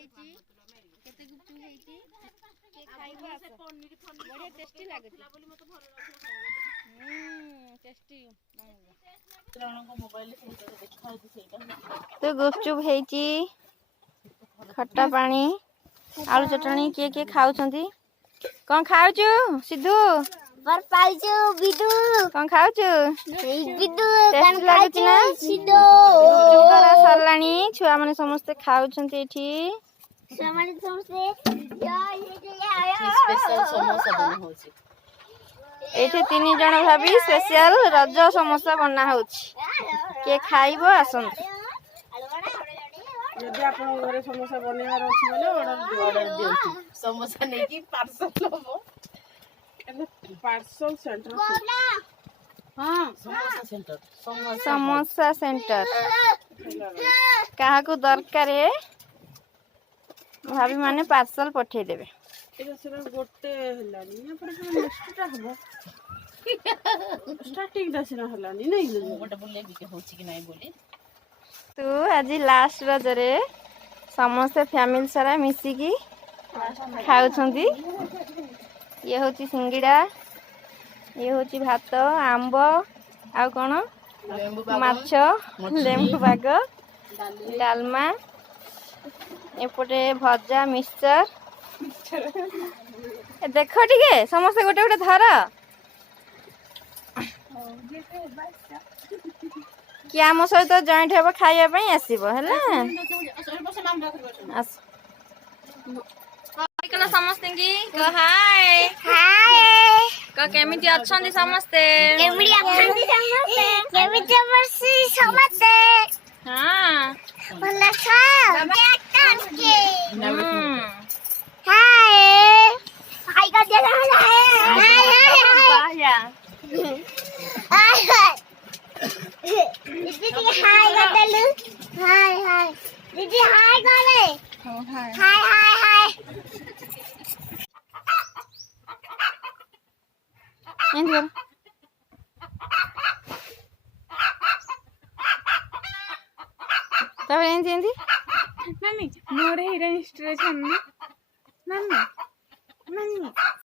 ହେଇଛି କେତେ ଗୁପଚୁପ ହେଇଛି ଖାଇବ ଆସ ବଢିଆ ଟେଷ୍ଟି ଲାଗୁଛି ଟେଷ୍ଟି ତ ଗୁପଚୁପ ହେଇଛି ଖଟା ପାଣି ଆଳୁ ଚଟଣି କିଏ କିଏ ଖାଉଛନ୍ତି କଣ ଖାଉଛୁ ସିଧୁ କଣ ଖାଉଛୁ ଟେଷ୍ଟି ଲାଗୁଛି ନା ସରିଲାଣି ଛୁଆ ମାନେ ସମସ୍ତେ ଖାଉଛନ୍ତି ଏଠି ଏଠି 3 ଜଣ ଭାବି ସ୍ପେଶାଲ ରଜ ସମୋସା ବନା ହଉଛି କିଏ ଖାଇବ ଆସନ୍ତୁ ଯଦି ଆପଣଙ୍କ ଘରେ ସମୋସା ବନେଇବାର ଅଛି ବୋଲେ ଅର୍ଡର ଦିଅନ୍ତୁ ସମୋସା ନେଇକି ପାର୍ସଲ ହବ ପାର୍ସଲ ସେଣ୍ଟର ହଁ समोसा सेंटर क्या दरकार भाभी माने पार्सल पठे देबे गोटे स्टार्टिंग दसिना हलानी नहीं गोटे बुले भी होची कि नहीं बोली तू आज लास्ट रजरे समस्ते फैमिली सारा मिसिकी खाउछंती ये होची सिंगिड़ा ये होची भात आंब आ कौन माछ लेम्बू बाग डालमा एपटे भजा मिक्सचर देख टिके समस्ते गोटे गोटे धर कि आम सहित जॉइंट हे खाइबा आसब है समस्त हाय केमिति अछंती समस्ते हां भला छ हाय हाय का दे हाय हाय हाय दीदी हाय का देलु हाय हाय दीदी हाय करे हाय हाय हाय एंड तब एंदी मम्मी मोरे हिरा स्ट्रेच मम्मी मम्मी मम्मी